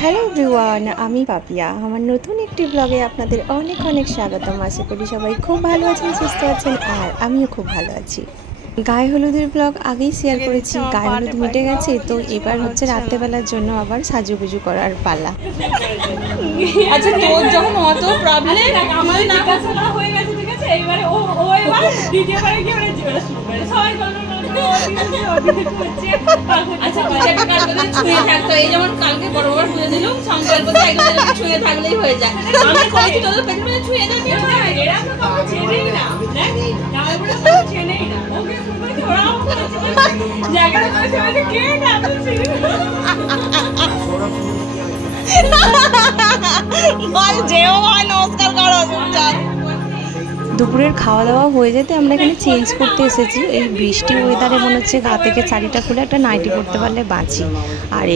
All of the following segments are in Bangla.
হ্যালো এভরিওয়ান, আমি পাপিয়া। আমার নতুন একটি ব্লগে আপনাদের অনেক অনেক স্বাগতম। আশা করি সবাই খুব ভালো আছেন, সুস্থ আছেন, আর আমিও খুব ভালো আছি। গায়ে হলুদের ব্লগ আগেই শেয়ার করেছি, গায়ে হলুদ মিটে গেছে, তো এবার হচ্ছে রাত্রেবেলার জন্য আবার সাজুগুজু করার পালা। আচ্ছা, তোর যখন অত প্রবলেম আমার দেখাশোনা হয়ে গেছে, ঠিক আছে, এইবারে ও এবার দ্বিতীয় বারে গিয়ে ওরা শুরু করে সবাই আচ্ছা পয়সাটা কালকে ছুঁয়ে থাকতো। এই যেমন কালকে বড় বড় ছুঁয়ে দিলাম, সংকল্প ছুঁয়ে থাকলেই হয়ে যায়। আমি করেছি তোদের পেছনে পেছনে ছুঁয়ে দেবে, এরা তো কাউকে চেনেই না, চেনেই না। ওকে জায়গাটা কে না বল যেও হয় নমস্কার করো। দুপুরের খাওয়া দাওয়া হয়ে যেতে আমরা এখানে চেঞ্জ করতে এসেছি। এই বৃষ্টি ওয়েদারে মনে হচ্ছে গা থেকে শাড়িটা খুলে একটা নাইটি পরতে পারলে বাঁচি। আর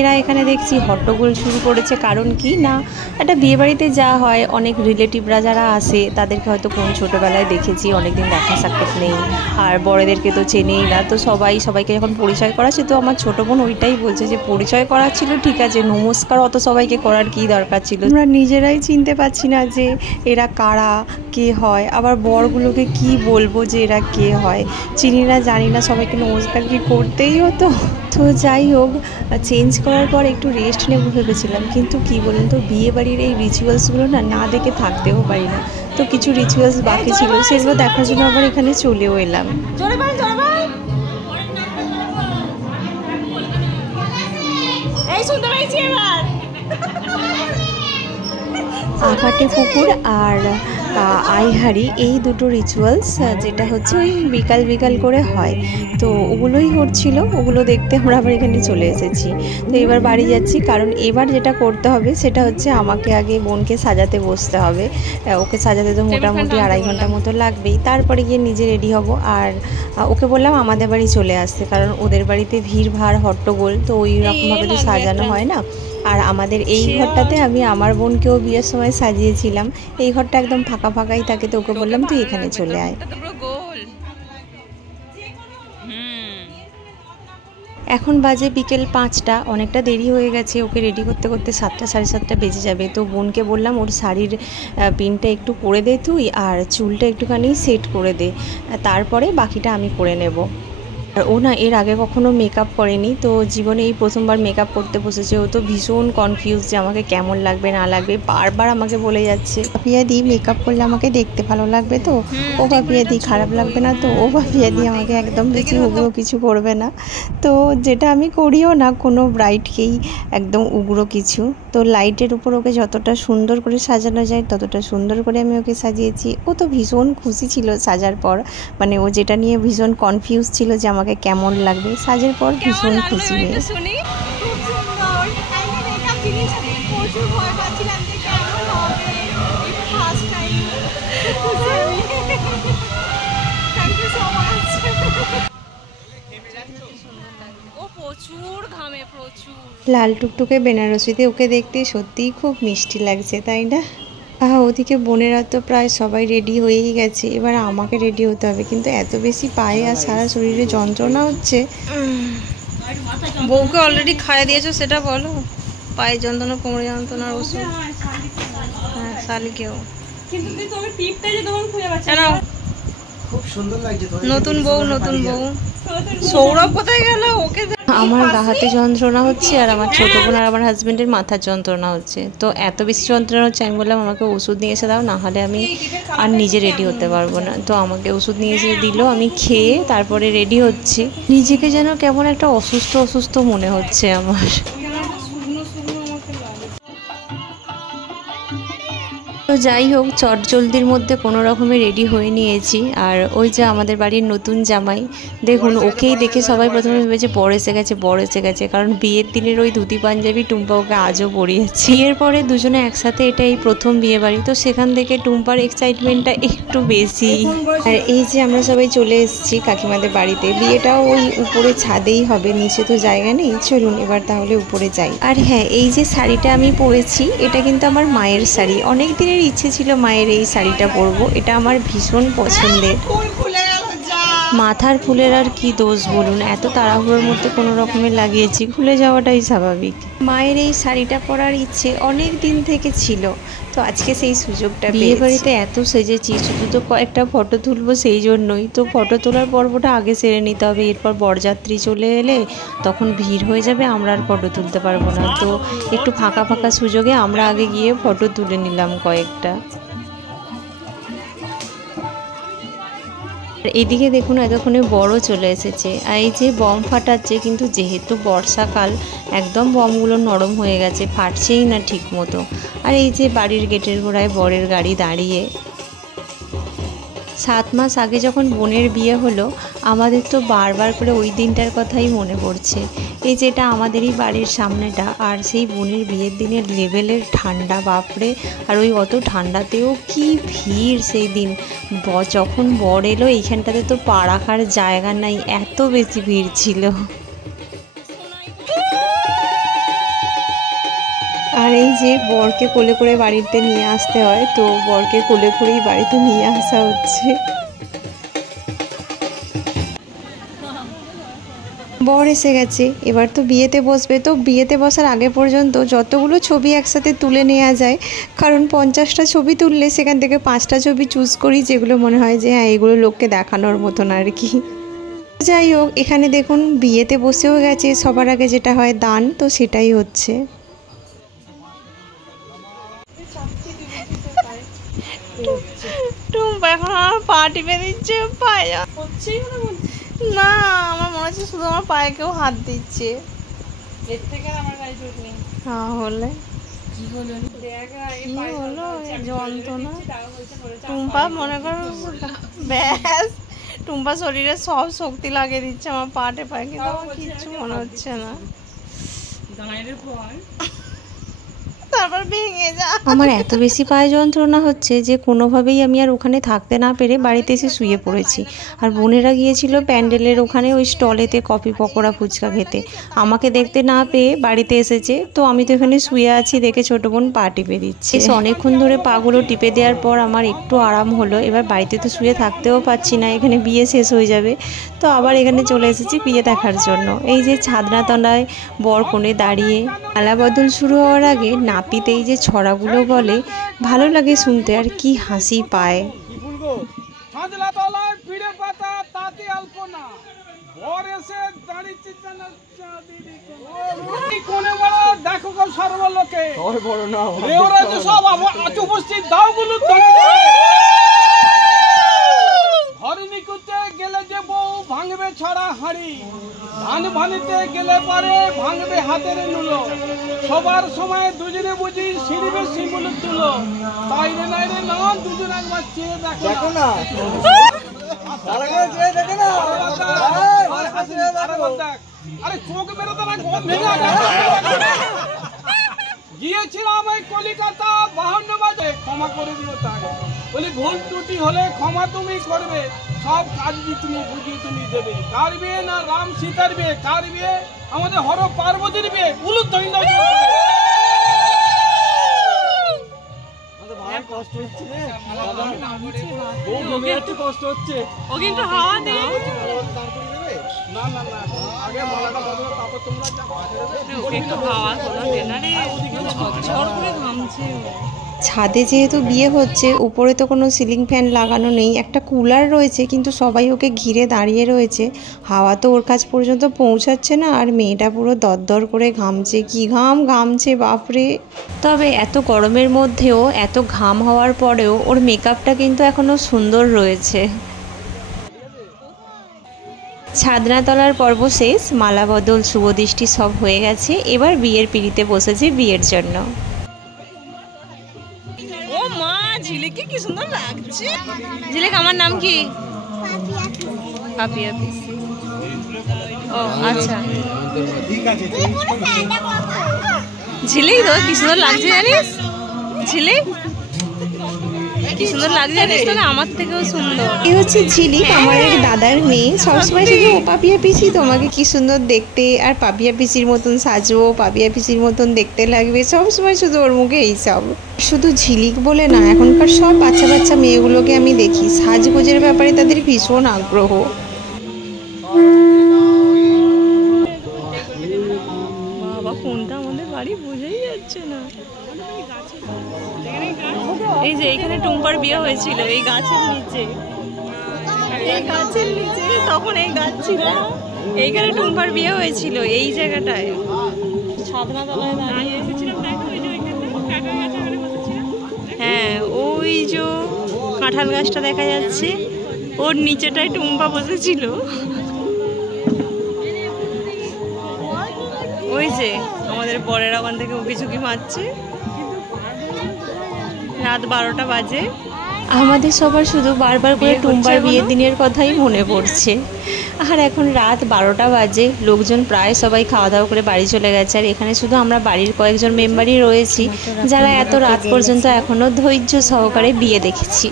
এরা এখানে দেখছি হট্টগোল শুরু করেছে। কারণ কি না, একটা বিয়েবাড়িতে যা হয়, অনেক রিলেটিভরা যারা আসে তাদেরকে হয়তো কোন ছোটোবেলায় দেখেছি, অনেকদিন দেখা সাক্ষাৎ নেই, আর বড়দেরকে তো চেনেই না। তো সবাইকে যখন পরিচয় করাচ্ছে, তো আমার ছোটো বোন ওইটাই বলছে যে পরিচয় করা ছিল ঠিক আছে, নমস্কার অত সবাইকে করার কী দরকার ছিল। আমরা নিজেরাই চিনতে পারছি না যে এরা কারা, কে হয়। আবার বরগুলোকে কি বলবো যে এরা কে হয়, চিনি না জানি না, সবাইকে নমস্কার কি করতেই হতো। তো যাই হোক, চেঞ্জ করার পর একটু রেস্ট নেব ভেবেছিলাম, কিন্তু কি বলুন তো, বিয়ে বাড়ির এই রিচুয়ালসগুলো না দেখে থাকতেও পারি না। তো কিছু রিচুয়ালস বাকি ছিল, সেগুলো দেখার জন্য আবার এখানে চলেও এলাম। আকাটে পুকুর আর আইহারি, এই দুটো রিচুয়ালস যেটা হচ্ছে ওই বিকাল করে হয়, তো ওগুলোই হচ্ছিল। ওগুলো দেখতে আমরা আবার এখানে চলে এসেছি। তো এবার বাড়ি যাচ্ছি, কারণ এবার যেটা করতে হবে সেটা হচ্ছে আমাকে আগে বোনকে সাজাতে বসতে হবে। ওকে সাজাতে তো মোটামুটি 2.5 ঘন্টা মতো লাগবেই। তারপরে গিয়ে নিজে রেডি হব। আর ওকে বললাম আমাদের বাড়ি চলে আসতে, কারণ ওদের বাড়িতে ভিড় ভাড় হট্টগোল, তো ওই রকমভাবে তো সাজানো হয় না। আর আমাদের এই ঘরটাতে আমি আমার বোনকেও বিয়ের সময় সাজিয়েছিলাম। এই ঘরটা একদম ফাঁকাই থাকে, তো ওকে বললাম তুই এখানে চলে আয়। এখন বাজে বিকেল 5টা, অনেকটা দেরি হয়ে গেছে। ওকে রেডি করতে করতে 7টা 7:30 বেজে যাবে। তো বোনকে বললাম ওর শাড়ির পিনটা একটু করে দে তুই, আর চুলটা একটুখানি সেট করে দে, তারপরে বাকিটা আমি করে নেব। আর ও না এর আগে কখনো মেকআপ করেনি, তো জীবনে এই প্রথমবার মেকআপ করতে বসেছে। ও তো ভীষণ কনফিউজ যে আমাকে কেমন লাগবে না লাগবে, বারবার আমাকে বলে যাচ্ছে পাপিয়াদি মেকআপ করলে আমাকে দেখতে ভালো লাগবে তো, ও পাপিয়াদি খারাপ লাগবে না তো, ও পাপিয়াদি আমাকে একদম বেশি উগ্র কিছু করবে না। তো যেটা আমি করিও না কোনো ব্রাইডকেই একদম উগ্র কিছু। তো লাইটের উপর ওকে যতটা সুন্দর করে সাজানো যায় ততটা সুন্দর করে আমি ওকে সাজিয়েছি। ও তো ভীষণ খুশি ছিল সাজার পর, মানে ও যেটা নিয়ে ভীষণ কনফিউজ ছিল যে আমাকে কেমন লাগবে, সাজের পর ভীষণ খুশি হয়ে। লাল টুকটুকে বেনারসিতে ওকে দেখতে সত্যিই খুব মিষ্টি লাগছে, তাই না? ওদিকে বোনেরা তো প্রায় সবাই রেডি হয়েই গেছে, এবার আমাকে রেডি হতে হবে। কিন্তু এত বেশি পায়ে আর সারা শরীরে যন্ত্রণা হচ্ছে। বউকে অলরেডি খাইয়ে দিয়েছো সেটা বলো, পায়ে যন্ত্রণা, কোমরে যন্ত্রণার ওষুধ। হ্যাঁ, শালিকেও নতুন বউ সৌরভ কোথায় গেল? ওকে আমার গা হাতে যন্ত্রণা হচ্ছে, আর আমার ছোটো বোন আর আমার হাজব্যান্ডের মাথার যন্ত্রণা হচ্ছে। তো এত বেশি যন্ত্রণা হচ্ছে, আমি বললাম আমাকে ওষুধ নিয়ে এসে দাও, না হলে আমি আর নিজে রেডি হতে পারবো না। তো আমাকে ওষুধ নিয়ে এসে দিল, আমি খেয়ে তারপরে রেডি হচ্ছি। নিজেকে যেন কেমন একটা অসুস্থ মনে হচ্ছে আমার। তো যাই হোক, চটজলদির মধ্যে কোনো রকমে রেডি হয়ে নিয়েছি। আর ওই যে আমাদের বাড়ির নতুন জামাই, দেখুন ওকেই দেখে সবাই প্রথমে ভেবেছে বর এসে গেছে, কারণ বিয়ের দিনের ওই ধুতি পাঞ্জাবি টুম্পা ওকে আজও পরিয়েছে। বিয়ের পরে দুজনে একসাথে, এটা এই প্রথম বিয়ে বাড়ি, তো সেখান থেকে টুম্পার এক্সাইটমেন্টটা একটু বেশি। আর এই যে আমরা সবাই চলে এসেছি কাকিমাদের বাড়িতে। বিয়েটাও ওই উপরে ছাদেই হবে, নিচে তো জায়গা নেই। চলুন এবার তাহলে উপরে যাই। আর হ্যাঁ, এই যে শাড়িটা আমি পরেছি, এটা কিন্তু আমার মায়ের শাড়ি, অনেক দিনের ইচ্ছে ছিল মায়ের এই শাড়িটা পরবো, এটা আমার ভীষণ পছন্দের। মাথার ফুলের আর কি দোষ বলুন, এত তাড়াহুড়োর মধ্যে কোনো রকমের লাগিয়েছি, খুলে যাওয়াটাই স্বাভাবিক। মায়ের এই শাড়িটা পরার ইচ্ছে অনেক দিন থেকে ছিল, তো আজকে সেই সুযোগটা বিয়ে বাড়িতে এত সেজেছি, শুধু তো কয়েকটা ফটো তুলবো সেই জন্যই। তো ফটো তোলার পর্বটা আগে সেরে নিতে হবে, এরপর বরযাত্রী চলে এলে তখন ভিড় হয়ে যাবে, আমরা আর ফটো তুলতে পারবো না। তো একটু ফাঁকা ফাঁকা সুযোগে আমরা আগে গিয়ে ফটো তুলে নিলাম কয়েকটা। এদিকে দেখুন এতক্ষণে বড় চলে এসেছে, আর এই যে বম ফাটাচ্ছে, কিন্তু যেহেতু বর্ষাকাল একদম বমগুলো নরম হয়ে গেছে, ফাটছেই না ঠিক মতো। আর এই যে বাড়ির গেটের গোড়ায় বরের গাড়ি দাঁড়িয়ে। 7 মাস আগে যখন বোনের বিয়ে হলো, আমাদের তো বারবার করে ওই দিনটার কথাই মনে পড়ছে। এই যেটা আমাদেরই বাড়ির সামনেটা, আর সেই বোনের বিয়ের দিনের লেভেলের ঠান্ডা, বাপরে! আর ওই অত ঠান্ডাতেও কি ভিড় সেই দিন। যখন বর এলো এইখানটাতে তো পা রাখার জায়গা নাই, এত বেশি ভিড় ছিল। আর এই যে বরকে কোলে করে বাড়িতে নিয়ে আসতে হয়, তো বরকে কোলে করেই বাড়িতে নিয়ে আসা হচ্ছে। বর এসে গেছে, এবার তো বিয়েতে বসবে। তো বিয়েতে বসার আগে পর্যন্ত যতগুলো ছবি একসাথে তুলে নেওয়া যায়, কারণ 50টা ছবি তুললে সেখান থেকে 5টা ছবি চুজ করি যেগুলো মনে হয় যে হ্যাঁ এগুলো লোককে দেখানোর মতন আর কি। যাই হোক, এখানে দেখুন বিয়েতে বসেও গেছে, সবার আগে যেটা হয় দান, তো সেটাই হচ্ছে। টুম্পা এখন আমার পা টিপে দিচ্ছে, পায়ে হচ্ছেই না, আমার মনে হচ্ছে শুধু আমার পায়ে কেউ হাত দিচ্ছে। এর থেকে আমার গায়ে চোট নেই। হ্যাঁ হলে কি হলো যন্ত্রণা। টুম্পা মনে করো ব্যাস, টুম্পা শরীরে সব শক্তি লাগিয়ে দিচ্ছে আমার পাটে পায়ে, কিন্তু আমার কিচ্ছু মনে হচ্ছে না। তারপর ভেঙে যা। আমার এত বেশি পায়ে যন্ত্রণা হচ্ছে যে কোনোভাবেই আমি আর ওখানে থাকতে না পেরে বাড়িতে এসে শুয়ে পড়েছি। আর বোনেরা গিয়েছিল প্যান্ডেলের ওখানে ওই স্টলেতে কফি পকোড়া ফুচকা খেতে, আমাকে দেখতে না পেয়ে বাড়িতে এসেছে। তো আমি তো এখানে শুয়ে আছি দেখে ছোটো বোন পা টিপে দিচ্ছে। অনেকক্ষণ ধরে পাগুলো টিপে দেওয়ার পর আমার একটু আরাম হলো। এবার বাড়িতে তো শুয়ে থাকতেও পারছি না, এখানে বিয়ে শেষ হয়ে যাবে, তো আবার এখানে চলে এসেছি বিয়ে দেখার জন্য। এই যে ছাদনাতলায় বর কোণে দাঁড়িয়ে, আলা বদল শুরু হওয়ার আগে নাপিত এই যে ছড়াগুলো বলে, ভালো লাগে শুনতে, আর কি হাসি পায়। গেলে যে বউ ভাঙবে ছড়া হাড়ি, ধান ভানিতে গেলে পারে ভাঙবে হাতের নুলো, সবার সময় দুজনে বুঝি সিঁড়িবে শিমুল তুলো, তাই রে নাই রে না দুজন একবার চেয়ে দেখো না। আরে চোখ বেরোতে না গিয়েছিলাম এই কলিকাতা 52 বাজে, ক্ষমা করে দিও তাই বলি, ভুল ত্রুটি হলে ক্ষমা তুমি করবে, সব কাজ তুমি বুঝিয়ে তুমি দেবে। কার বিয়ে না রাম সীতার বিয়ে, কার বিয়ে আমাদের হর পার্বতীর বিয়ে, উলুদ ধইন্দা কষ্ট হচ্ছে রে, একটু কষ্ট হচ্ছে, ও কিন্তু হাওয়া দিয়ে না না না, আগে মালাটা বদলো তারপর তোমরা যা ওকে একটু হাওয়া কোলা দেন না রে, ঝড় করে ঘামছে। ছাদে যেহেতু বিয়ে হচ্ছে, উপরে তো কোনো সিলিং ফ্যান লাগানো নেই, একটা কুলার রয়েছে, কিন্তু সবাই ওকে ঘিরে দাঁড়িয়ে রয়েছে, হাওয়া তো ওর কাছ পর্যন্ত পৌঁছাচ্ছে না। আর মেয়েটা পুরো দরদর করে ঘামছে, কি ঘামছে বাপরে। তবে এত গরমের মধ্যেও, এত ঘাম হওয়ার পরেও ওর মেকআপটা কিন্তু এখনও সুন্দর রয়েছে। ছাদনাতলার পর্ব শেষ, মালা বদল শুভদৃষ্টি সব হয়ে গেছে, এবার বিয়ের পিঁড়িতে বসেছে বিয়ের জন্য। ও মা, ঝিলিককে কি সুন্দর লাগছে। ঝিলিক, আমার নাম কি? পাপিয়া পিসি। ও আচ্ছা, ঝিলিক তো কি সুন্দর লাগছে জানিস? ঝিলিক কি সুন্দর লাগছে জানিস তো, না আমার থেকেও সুন্দর। এ হচ্ছে ঝিলিক, আমার এক দাদার মেয়ে। সবসময় শুধু ও পাপিয়া পিসি তোমাকে কি সুন্দর দেখতে, আর পাপিয়া পিসির মতন সাজবো, পাপিয়া পিসির মতন দেখতে লাগবে, সবসময় শুধু ওর মুখে এইসব। শুধু ঝিলিক বলে না, এখনকার সব বাচ্চা বাচ্চা মেয়েগুলোকে আমি দেখি সাজগোজের ব্যাপারে তাদের ভীষণ আগ্রহ। বাবা কোনটা আমাদের বাড়ি বোঝাই যাচ্ছে না। এই যে এখানে টুম্পার বিয়ে হয়েছিল এই গাছের নিচে, এই গাছের নিচে, তখন এই গাছ ছিল, এইখানে টুম্পার বিয়ে হয়েছিল এই জায়গাটায়। সাধনা তলায় দাঁড়িয়ে হ্যাঁ, ওই যে কাঁঠাল গাছটা দেখা যাচ্ছে, ওর নিচেটায় টুম্পা বসেছিল। ওই যে আমাদের বরেরা ওখান থেকে উকি ঝুঁকি মারছে। রাত 12টা বাজে। আমাদের সবার শুধু বারবার করে টুম্পার বিয়ের দিনের কথাই মনে পড়ছে। আর এখন রাত 12টা বাজে, লোকজন প্রায় সবাই খাওয়া দাওয়া করে বাড়ি চলে গেছে। আর এখানে শুধু আমরা বাড়ির কয়েকজন মেম্বারই রয়েছি যারা এত রাত পর্যন্ত এখনও ধৈর্য সহকারে বিয়ে দেখেছি।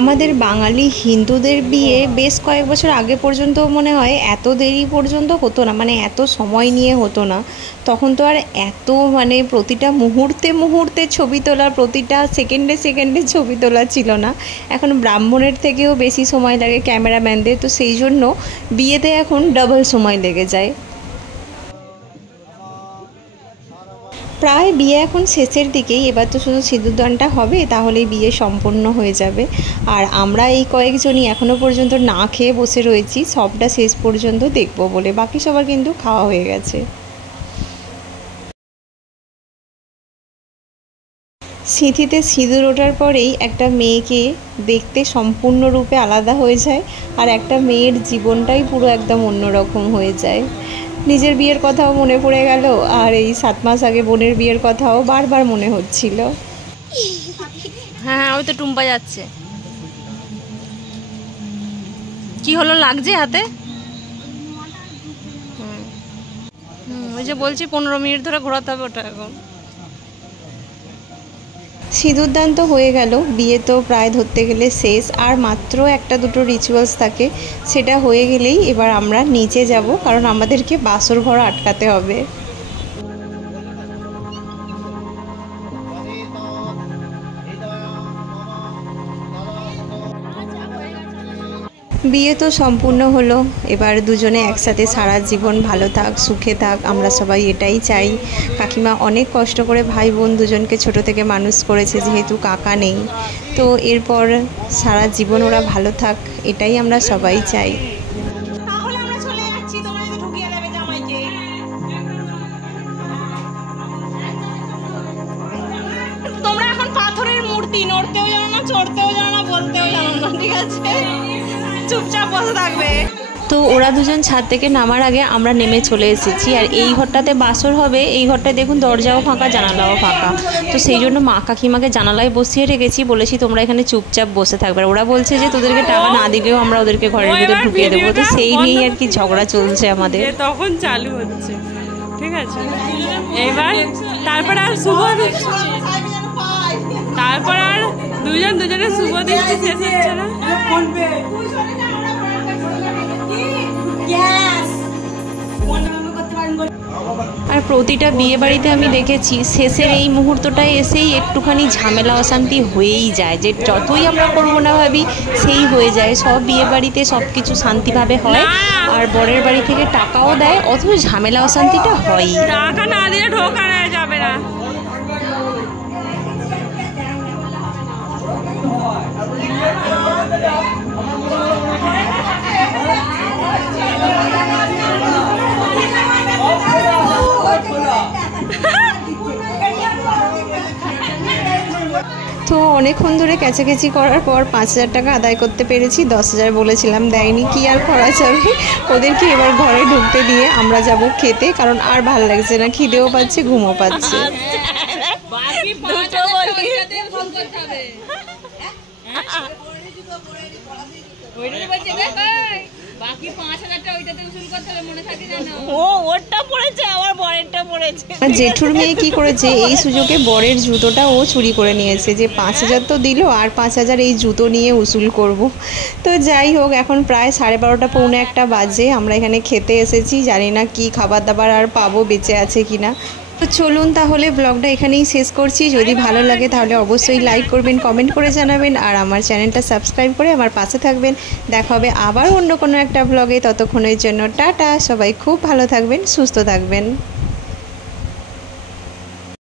আমাদের বাঙালি হিন্দুদের বিয়ে বেশ কয়েক বছর আগে পর্যন্ত মনে হয় এত দেরি পর্যন্ত হতো না, মানে এত সময় নিয়ে হতো না। তখন তো আর এত মানে প্রতিটা মুহূর্তে মুহূর্তে ছবি তোলা, প্রতিটা সেকেন্ডে সেকেন্ডে ছবি তোলা ছিল না। এখন ব্রাহ্মণের থেকেও বেশি সময় লাগে ক্যামেরাম্যানদের, তো সেই জন্য বিয়েতে এখন ডাবল সময় লেগে যায়। প্রায় বিয়ে এখন শেষের দিকেই, এবার তো শুধু সিঁদুরদানটা হবে, তাহলেই বিয়ে সম্পন্ন হয়ে যাবে। আর আমরা এই কয়েকজনই এখনও পর্যন্ত না খেয়ে বসে রয়েছি, সবটা শেষ পর্যন্ত দেখবো বলে। বাকি সবার কিন্তু খাওয়া হয়ে গেছে। সিঁথিতে সিঁদুর ওঠার পরেই একটা মেয়েকে দেখতে সম্পূর্ণরূপে আলাদা হয়ে যায়, আর একটা মেয়ের জীবনটাই পুরো একদম অন্যরকম হয়ে যায়। নিজের বিয়ের কথাও মনে পড়ে গেল, আর এই 7 মাস আগে বোনের বিয়ের কথাও বারবার মনে হচ্ছিল। হ্যাঁ, ওই তো টুম্পা যাচ্ছে। কি হলো, লাগছে হাতে? ওই যে বলছি 15 মিনিট ধরে ঘোরাতে হবে ওটা। এখন সিঁদুরদান তো হয়ে গেল, বিয়ে তো প্রায় ধরতে গেলে শেষ, আর মাত্র একটা দুটো রিচুয়ালস থাকে, সেটা হয়ে গেলেই এবার আমরা নিচে যাব, কারণ আমাদেরকে বাসর ঘর আটকাতে হবে। বিয়ে তো সম্পূর্ণ হলো, এবার দুজনে একসাথে সারা জীবন ভালো থাক, সুখে থাক, আমরা সবাই এটাই চাই। কাকিমা অনেক কষ্ট করে ভাই বোন দুজনকে ছোট থেকে মানুষ করেছে, যেহেতু কাকা নেই, তো এরপর সারা জীবন ওরা ভালো থাক, এটাই আমরা সবাই চাই। তাহলে আমরা চলে যাচ্ছি, তোমরা যদি ঢুকিয়ে দেবে জামাইকে। তোমরা এখন পাথরের মূর্তি, নড়তেও জানো না, চড়তেও জানো না, বলতেও জানো না, ঠিক আছে? চুপচাপ বসে থাকবে। তো ওরা দুজন ছাদ থেকে নামার আগে আমরা নেমে চলে এসেছি, আর এই ঘরটাতে বাসর হবে। এই ঘরটায় দেখুন দরজাও ফাঁকা, জানালাও ফাঁকা, তো সেই জন্য মা কাকিমাকে জানালায় বসিয়ে রেখেছি, বলেছি তোমরা এখানে চুপচাপ বসে থাকবে। ওরা বলছে যে তোদেরকে টাকা না দিলেও আমরা ওদেরকে ঘরের ভিতর ঢুকিয়ে দেবো, তো সেই নিয়েই আর কি ঝগড়া চলছে আমাদের। তখন চালু হচ্ছে, ঠিক আছে? এবার তারপর আর শুভ, তারপর আর দুজনের শুভ দৃষ্টি শেষ হচ্ছে না। আর প্রতিটা বিয়ে বাড়িতে আমি দেখেছি শেষের এই মুহূর্তটায় এসেই একটুখানি ঝামেলা অশান্তি হয়েই যায়, যে যতই আমরা করবো না ভাবি সেই হয়ে যায়। সব বিয়ে বাড়িতে সব কিছু শান্তিভাবে হয়, আর বরের বাড়ি থেকে টাকাও দেয়, অথচ ঝামেলা অশান্তিটা হয়ই। টাকা না দিলে ঢোকানো যাবে না। তো অনেকক্ষণ ধরে ক্যাচাকেচি করার পর 5,000 টাকা আদায় করতে পেরেছি। 10,000 বলেছিলাম, দেয়নি, কি আর করা যাবে। ওদেরকে এবার ঘরে ঢুকতে দিয়ে আমরা যাব খেতে, কারণ আর ভালো লাগছে না, খিদেও পাচ্ছে, ঘুমও পাচ্ছে। বাকি 5,000টা ওইটাতে উসুল করতে হবে, মনে থাকে জানো? ও ওরটা পড়েছে, আমার বরেরটা পড়েছে। আর জেঠুর মেয়ে কি করেছে, এই সুযোগে বরের জুতোটা ও চুরি করে নিয়েছে, যে 5,000 তো দিল আর 5,000 এই জুতো নিয়ে উসুল করব। তো যাই হোক, এখন প্রায় 12:30 পৌনে 1 বাজে, আমরা এখানে খেতে এসেছি, জানি না কি খাবার দাবার আর পাবো, বেঁচে আছে কিনা। তো চলুন তাহলে ব্লগটা এখানেই শেষ করছি। যদি ভালো লাগে তাহলে অবশ্যই লাইক করবেন, কমেন্ট করে জানাবেন, আর আমার চ্যানেলটা সাবস্ক্রাইব করে আমার পাশে থাকবেন। দেখা হবে আবার অন্য কোনো একটা ব্লগে, ততক্ষণের জন্য টাটা। সবাই খুব ভালো থাকবেন, সুস্থ থাকবেন।